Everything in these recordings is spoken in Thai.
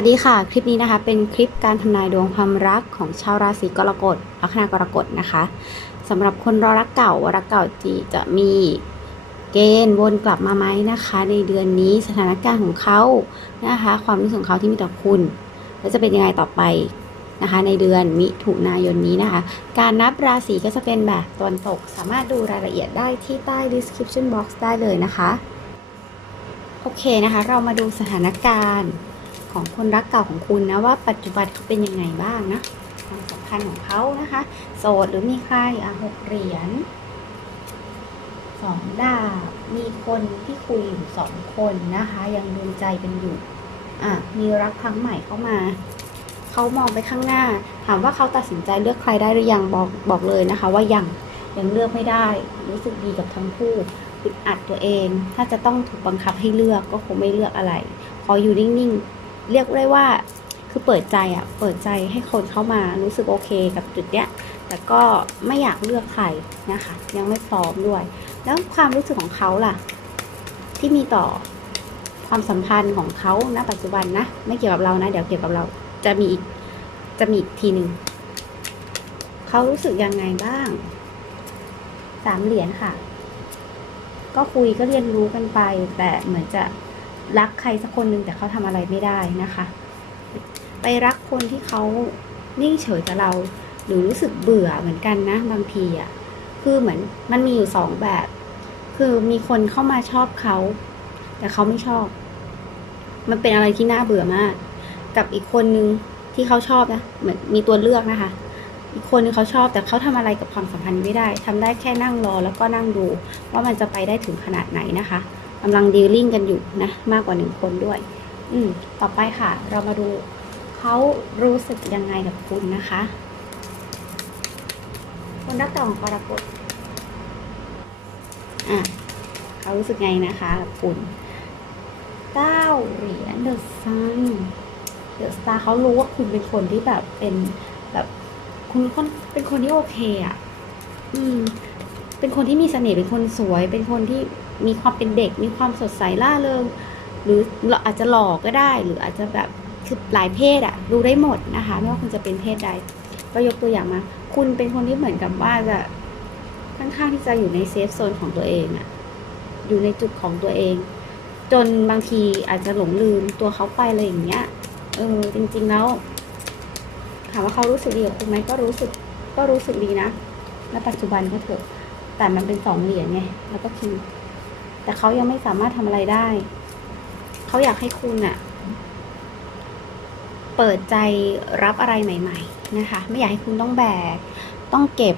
สวัสดีค่ะ คลิปนี้นะคะ เป็นคลิปการทำนายดวงความรักของชาวราศีกรกฎลัคนากรกฎนะคะสำหรับคนรอรักเก่ารักเก่าจีจะมีเกณฑ์วนกลับมาไหมนะคะ ในเดือนนี้สถานการณ์ของเขานะคะ ความรู้สึกของเขาที่มีต่อคุณ แล้วจะเป็นยังไงต่อไปนะคะ ในเดือนมิถุนายนนี้นะคะ การนับราศีก็จะเป็นแบบตะวันตก สามารถดูรายละเอียดได้ที่ใต้ description box ได้เลยนะคะโอเคนะคะ เรามาดูสถานการณ์ ของคนรักเก่าของคุณนะว่าปัจจุบันเขาเป็นยังไงบ้างนะความสัมพันธ์ของเขานะคะ โสดหรือมีใครอะหกเหรียญสองดาบมีคนที่คุยอยู่สองคนนะคะ ยังดูใจเป็นอยู่อะมีรักครั้งใหม่เข้ามาเขามองไปข้างหน้า ถามว่าเขาตัดสินใจเลือกใครได้หรือยังบอกบอกเลยนะคะ ว่ายังยังเลือกไม่ได้ รู้สึกดีกับทั้งคู่อึดอัดตัวเอง ถ้าจะต้องถูกบังคับให้เลือกก็คงไม่เลือกอะไร ขออยู่นิ่งๆ เรียกได้ว่าคือเปิดใจอะเปิดใจให้คนเข้ามารู้สึกโอเคกับจุดเนี้ยแต่ก็ไม่อยากเลือกใครนะคะ ยังไม่พร้อมด้วย แล้วความรู้สึกของเขาล่ะ ที่มีต่อความสัมพันธ์ของเขาณปัจจุบันนะ ไม่เกี่ยวกับเรานะ เดี๋ยวเกี่ยวกับเราจะมีอีกจะมีอีกทีหนึ่งเขารู้สึกยังไงบ้างสามเหรียญค่ะ ก็คุยก็เรียนรู้กันไป แต่เหมือนจะ รักใครสักคนหนึ่งแต่เขาทำอะไรไม่ได้นะคะ ไปรักคนที่เขานิ่งเฉยกับเรา หรือรู้สึกเบื่อเหมือนกันนะบางทีอะคือเหมือนมันมีอยู่สองแบบ คือมีคนเข้ามาชอบเขา แต่เขาไม่ชอบ มันเป็นอะไรที่น่าเบื่อมาก กับอีกคนนึงที่เขาชอบนะเหมือนมีตัวเลือกนะคะ อีกคนนึงเขาชอบ แต่เขาทำอะไรกับความสัมพันธ์ไม่ได้ทำได้แค่นั่งรอแล้วก็นั่งดู ว่ามันจะไปได้ถึงขนาดไหนนะคะ กำลังดีลลิ่งกันอยู่นะมากกว่าหนึ่งคนด้วย อืมต่อไปค่ะ เรามาดูเขารู้สึกยังไงกับคุณนะคะ คนรักเก่าของกรกฎอะเขารู้สึกไงนะคะกับคุณเก้าเหรียญเดอะซันเดอะสตาร์เขารู้ว่าคุณเป็นคนที่แบบเป็นแบบคุณคนเป็นคนที่โอเคอะ อืม เป็นคนที่มีเสน่ห์เป็นคนสวย เป็นคนที่ มีความเป็นเด็ก มีความสดใสล่าเริง หรืออาจจะหล่อก็ได้ หรืออาจจะแบบคือหลายเพศอะดูได้หมดนะคะไม่ว่าคุณจะเป็นเพศใด ก็ยกตัวอย่างมา คุณเป็นคนที่เหมือนกับว่าจะค่อนข้างที่จะอยู่ในเซฟโซนของตัวเองอะอยู่ในจุดของตัวเอง จนบางทีอาจจะหลงลืมตัวเขาไปอะไรอย่างเงี้ยเออจริง ๆแล้วถามว่าเขารู้สึกดีกับคุณไหมก็รู้สึกก็รู้สึกดีนะณปัจจุบันก็เถอะแต่มันเป็นสองเหรียญไง แล้วก็คิง แต่เขายังไม่สามารถทำอะไรได้ เขาอยากให้คุณอะเปิดใจรับอะไรใหม่ ๆ นะคะ ไม่อยากให้คุณต้องแบก ต้องเก็บ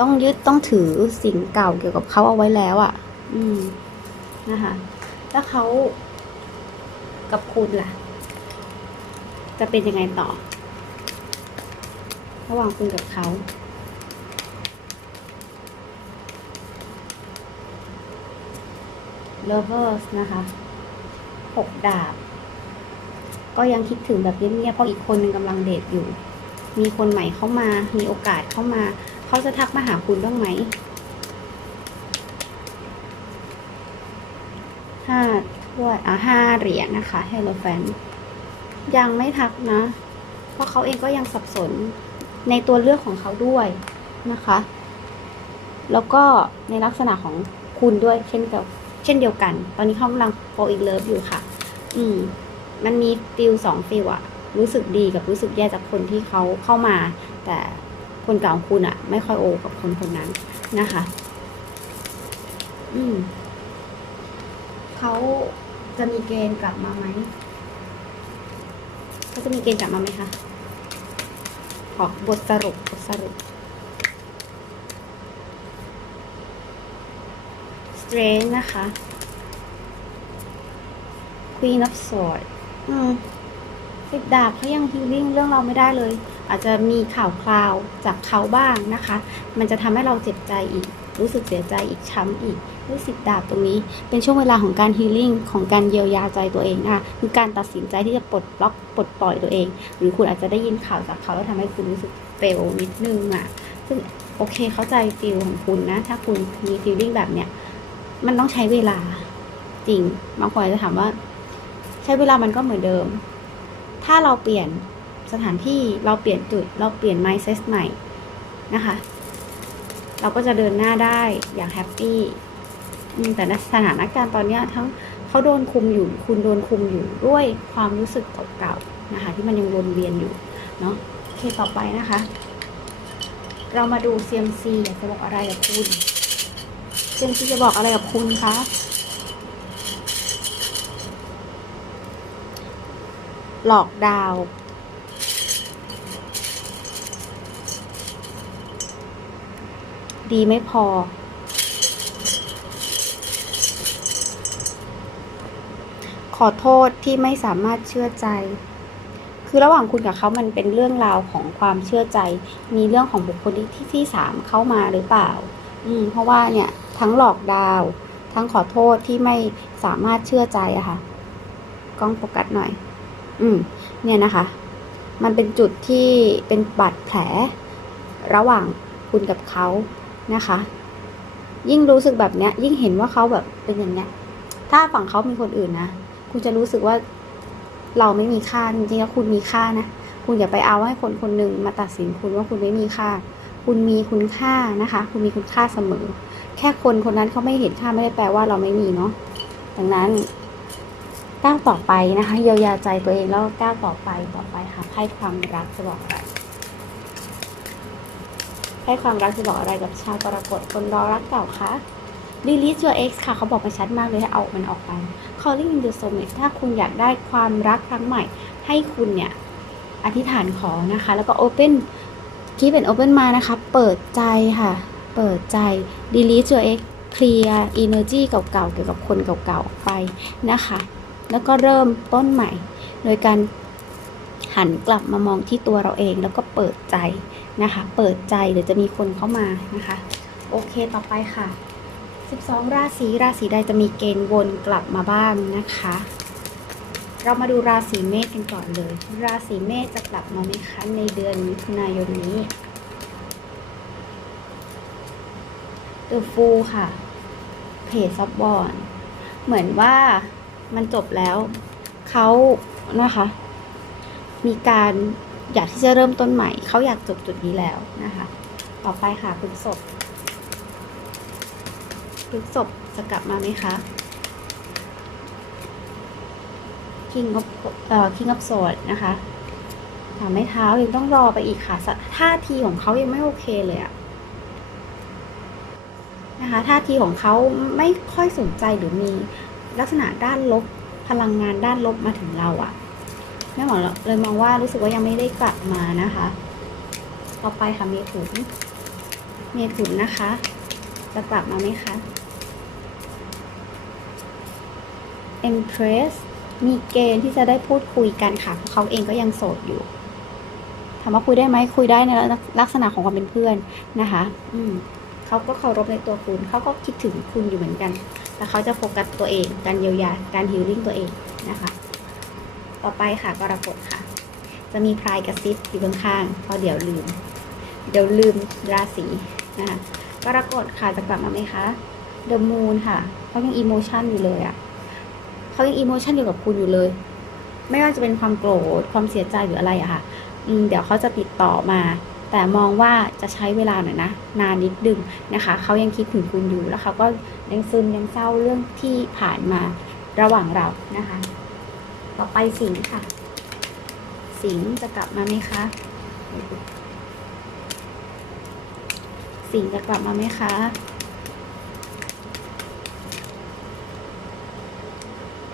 ต้องยึด ต้องถือสิ่งเก่าเกี่ยวกับเขาเอาไว้แล้วอะอืม นะคะแล้วเขากับคุณล่ะ จะเป็นยังไงต่อ ระหว่างคุณกับเขา lovers นะคะหกดาบ ก็ยังคิดถึงแบบเงียบๆเพราะอีกคนนึงกำลังเดทอยู่ มีคนใหม่เข้ามา มีโอกาสเข้ามา เขาจะทักมาหาคุณบ้างไหมห้าถ้วยอะห้าเหรียญนะคะ Hello Fan ยังไม่ทักนะ เพราะเขาเองก็ยังสับสนในตัวเลือกของเขาด้วยนะคะ แล้วก็ในลักษณะของคุณด้วยเช่นกับ เช่นเดียวกัน ตอนนี้เขากำลังโฟอีกเลิฟอยู่ค่ะ อืม มันมีฟิลสองฟิลอะรู้สึกดีกับรู้สึกแย่จากคนที่เขาเข้ามา แต่คนเก่าของคุณอะไม่ค่อยโอกับคนคนนั้นนะคะ อืมเขาจะมีเกณฑ์กลับมาไหมเขาจะมีเกณฑ์กลับมาไหมคะ ขอบทสรุปบทสรุป strength นะคะ Queen of Swords อืมสิบดาบเขายังฮิลลิ่งเรื่องเราไม่ได้เลย อาจจะมีข่าวคราวจากเขาบ้างนะคะ มันจะทำให้เราเจ็บใจอีก รู้สึกเสียใจอีกช้ำอีกด้วยสิบดาบตรงนี้ เป็นช่วงเวลาของการฮีลิ่งของการเยียวยาใจตัวเองนะคะคือการตัดสินใจที่จะปลดล็อกปลดปล่อยตัวเอง หรือคุณอาจจะได้ยินข่าวจากเขาแล้วทำให้คุณรู้สึกเฟลนิดนึงอะซึ่งโอเคเข้าใจฟิลของคุณนะ ถ้าคุณมีฟีลลิ่งแบบเนี้ย มันต้องใช้เวลา จริง บางคนอาจะถามว่า ใช้เวลามันก็เหมือนเดิม ถ้าเราเปลี่ยนสถานที่เราเปลี่ยนจุด เราเปลี่ยน mindset ใหม่นะคะ เราก็จะเดินหน้าได้อย่างแฮปปี้แต่สถานการณ์ตอนนี้ทั้งเขาโดนคุมอยู่ คุณโดนคุมอยู่ด้วยความรู้สึกเก่าๆนะคะ ที่มันยังวนเวียนอยู่เนาะโอเคต่อไปนะคะ เรามาดู CMC อยากจะบอกอะไรกับคุณ CMC จะบอกอะไรกับคุณคะหลอกดาว ดีไม่พอ ขอโทษที่ไม่สามารถเชื่อใจ คือระหว่างคุณกับเขามันเป็นเรื่องราวของความเชื่อใจ มีเรื่องของบุคคลที่ที่สามเข้ามาหรือเปล่า อืม เพราะว่าเนี่ย ทั้งหลอกดาว ทั้งขอโทษที่ไม่สามารถเชื่อใจอะค่ะ กล้องโฟกัสหน่อย อืม เนี่ยนะคะ มันเป็นจุดที่เป็นบาดแผล ระหว่างคุณกับเขานะคะ ยิ่งรู้สึกแบบเนี้ย ยิ่งเห็นว่าเขาแบบเป็นอย่างเนี้ย ถ้าฝั่งเขามีคนอื่นนะ คุณจะรู้สึกว่าเราไม่มีค่าจริงๆแล้วคุณมีค่านะ คุณอย่าไปเอาให้คนคนหนึ่งมาตัดสินคุณว่าคุณไม่มีค่า คุณมีคุณค่านะคะ คุณมีคุณค่าเสมอ แค่คนคนนั้นเขาไม่เห็นค่าไม่ได้แปลว่าเราไม่มีเนาะดังนั้นก้าวต่อไปนะคะเยียวยาใจตัวเองแล้วก้าวต่อไปต่อไปค่ะให้ความรักจะบอกอะไรให้ความรักจะบอกอะไรกับชาวกรกฎคนรอรักเก่าคะ release your ex ค่ะ เขาบอกมาชัดมากเลยให้เอามันออกไป calling in the soulmate ถ้าคุณอยากได้ความรักครั้งใหม่ ให้คุณเนี่ยอธิษฐานขอนะคะ แล้วก็ open keep and open มานะคะ เปิดใจค่ะ เปิดใจ release your ex เคลียร์ energy เก่าๆเกี่ยวกับคนเก่าๆไปนะคะ แล้วก็เริ่มต้นใหม่ โดยการหันกลับมามองที่ตัวเราเองแล้วก็เปิดใจนะคะ เปิดใจเดี๋ยวจะมีคนเข้ามานะคะ โอเคต่อไปค่ะ 12 ราศีราศีใดจะมีเกณฑ์วนกลับมาบ้างนะคะ เรามาดูราศีเมษกันก่อนเลย ราศีเมษจะกลับมาไหมคะในเดือนมิถุนายนนี้ The Fool ค่ะ เพจซับบอลเหมือนว่ามันจบแล้ว เขานะคะ มีการอยากที่จะเริ่มต้นใหม่ เขาอยากจบจุดนี้แล้วนะคะ ต่อไปค่ะคุณศพพฤกษบจะกลับมาไหมคะ King of เอ่อ King of Swords นะคะสามไม้เท้ายังต้องรอไปอีกค่ะท่าทีของเขายังไม่โอเคเลยอะ นะคะท่าทีของเขาไม่ค่อยสนใจหรือมีลักษณะด้านลบพลังงานด้านลบมาถึงเราอะแม่หมอเลยมองว่ารู้สึกว่ายังไม่ได้กลับมานะคะ ต่อไปค่ะเมถุนเมถุนนะคะ จะกลับมาไหมคะ Empress มีเกณฑ์ที่จะได้พูดคุยกันค่ะเพราะเขาเองก็ยังโสดอยู่ถามว่าคุยได้ไหมคุยได้ในลักษณะของความเป็นเพื่อนนะคะ อืม เขาก็เคารพในตัวคุณ เขาก็คิดถึงคุณอยู่เหมือนกัน แต่เขาจะโฟกัสตัวเอง การเยียวยา การฮิลลิ่งตัวเองนะคะ ต่อไปค่ะกรกฎค่ะ จะมีพรายกระซิบอยู่ข้างๆเพราะเดี๋ยวลืม เดี๋ยวลืมราศีนะคะกรกฎค่ะจะกลับมาไหมคะ The Moon ค่ะเขายังอิโมชันอยู่เลยอะเขายังอิโมชันอยู่กับคุณอยู่เลย ไม่ว่าจะเป็นความโกรธความเสียใจหรืออะไรอะค่ะ อืมเดี๋ยวเขาจะติดต่อมา แต่มองว่าจะใช้เวลาหน่อยนะ นานนิดดึงนะคะเขายังคิดถึงคุณอยู่แล้วเขาก็ยังซึมยังเศร้าเรื่องที่ผ่านมาระหว่างเรานะคะ ต่อไปสิงค่ะ สิงจะกลับมาไหมคะ สิงจะกลับมาไหมคะ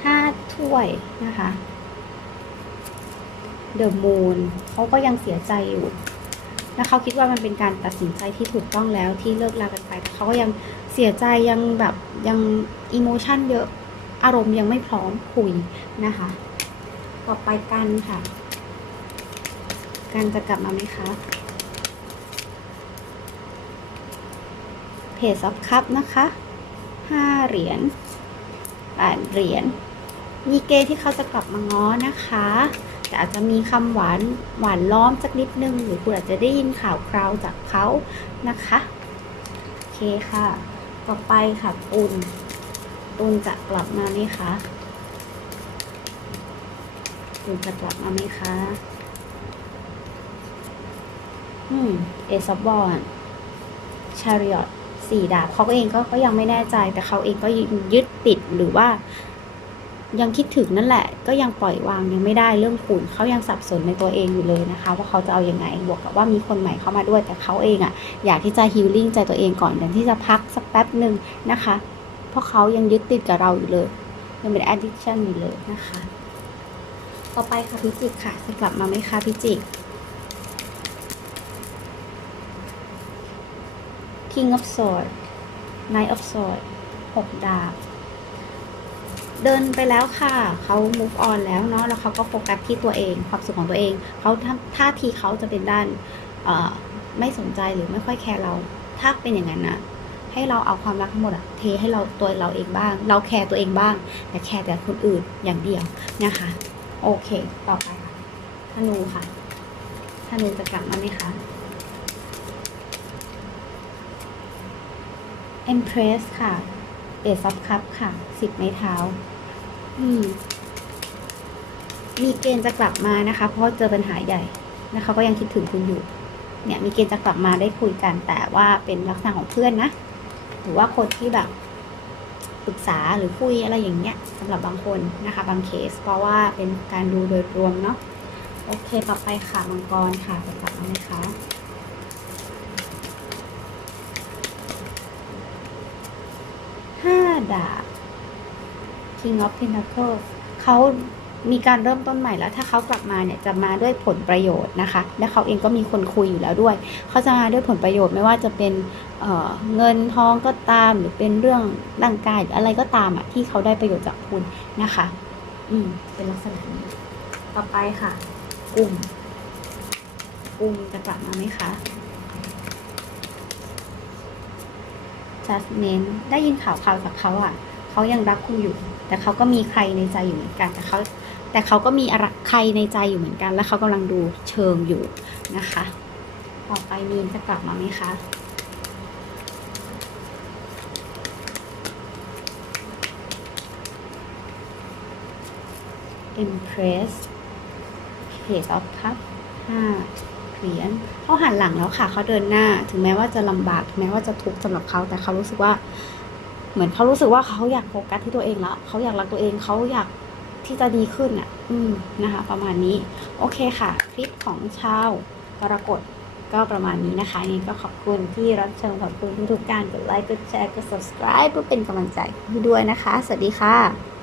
ห้าถ้วยนะคะเดอะมูนเขาก็ยังเสียใจอยู่ และเขาคิดว่ามันเป็นการตัดสินใจที่ถูกต้องแล้วที่เลิกลากันไปแต่เขาก็ยังเสียใจยังแบบยังอิโมชันเยอะอารมณ์ยังไม่พร้อมคุยนะคะ ต่อไปกันค่ะกันจะกลับมาไหมคะเพจซับคัพนะคะห้าเหรียญแปดเหรียญมีเกณฑ์ที่เขาจะกลับมาง้อนะคะ แต่อาจจะมีคำหวานหวานล้อมสักนิดนึง หรือคุณอาจจะได้ยินข่าวคราวจากเขานะคะโอเคค่ะ ต่อไปค่ะตุลตุลจะกลับมาไหมคะตคุณจะกลับมาไหมคะอืมเอซอบบอลชาริอตสี่ดาบเขาเองก็ก็ยังไม่แน่ใจแต่เขาเองก็ยึดติดหรือว่า ยังคิดถึงนั่นแหละ ก็ยังปล่อยวางยังไม่ได้เรื่องคุณเขายังสับสนในตัวเองอยู่เลยนะคะ ว่าเขาจะเอาอยัางไงบวกกับว่ามีคนใหม่เข้ามาด้วยแต่เขาเองอะอยากที่จะฮิลลิ่งใจตัวเองก่อนอยางที่จะพักสักแป๊บหนึ่งนะคะ เพราะเขายังยึดติดกับเราอยู่เลย ยังเป็น addiction อยู่เลยนะคะ ต่อไปค่ะพิจิกค่ะจะกลับมาไหมคะพิจิก King of Swords Knight of Swords หกดาบ เดินไปแล้วค่ะ เขา move on แล้วเนาะแล้วเขาก็โฟกัสที่ตัวเองความสุขของตัวเองเขาท่าท่าทีเขาจะเป็นด้านไม่สนใจหรือไม่ค่อยแคร์เรา ถ้าเป็นอย่างนั้นนะให้เราเอาความรักทั้งหมดอะเทให้เราตัวเราเองบ้าง เราแคร์ตัวเองบ้าง แต่แคร์แต่คนอื่นอย่างเดียวนะคะ โอเค ต่อไปค่ะธนูค่ะธนูจะกลับมาไหมคะ Empress ค่ะ Ace of Cup ค่ะสิบไม้เท้า มีเกณฑ์จะกลับมานะคะ เพราะเจอปัญหาใหญ่นะคะก็ยังคิดถึงคุณอยู่ เนี่ยมีเกณฑ์จะกลับมาได้คุยกันแต่ว่าเป็นลักษณะของเพื่อนนะหรือว่าคนที่แบบปรึกษาหรือคุยอะไรอย่างเงี้ยสำหรับบางคนนะคะ บางเคส เพราะว่าเป็นการดูโดยรวมเนาะโอเค ต่อไปค่ะมังกรค่ะจะกลับมาไหมคะห้าดาบ King of Pentacles เขามีการเริ่มต้นใหม่แล้ว ถ้าเขากลับมาเนี่ยจะมาด้วยผลประโยชน์นะคะ และเขาเองก็มีคนคุยอยู่แล้วด้วย เขาจะมาด้วยผลประโยชน์ไม่ว่าจะเป็นเอ่อเงินทองก็ตามหรือเป็นเรื่องร่างกายหรืออะไรก็ตามอะที่เขาได้ประโยชน์จากคุณนะคะ อืมเป็นลักษณะนี้ ต่อไปค่ะ กลุ่ม กลุ่มจะกลับมาไหมคะ judgment ได้ยินข่าวข่าวจากเขาอะ เขายังรักคุณอยู่ แต่เขาก็มีใครในใจอยู่เหมือนกันแต่เขาแต่เขาก็มีอะไรใครในใจอยู่เหมือนกัน และเขากำลังดูเชิงอยู่นะคะต่อไปมีนจะกลับมาไหมคะ Empress Page of Cup ห้าเหรียญเขาหันหลังแล้วค่ะเขาเดินหน้าถึงแม้ว่าจะลำบากแม้ว่าจะทุกข์สำหรับเขาแต่เขารู้สึกว่า เหมือนเขารู้สึกว่าเขาอยากโฟกัสที่ตัวเองแล้วเขาอยากรักตัวเองเขาอยากที่จะดีขึ้นอะ อืมนะคะ ประมาณนี้ โอเคค่ะ คลิปของชาวกรกฎก็ประมาณนี้นะคะ นี่ก็ขอบคุณที่รับชมขอบคุณทุกการกดไลค์กดแชร์กด subscribe เพื่อเป็นกำลังใจให้ด้วยนะคะ สวัสดีค่ะ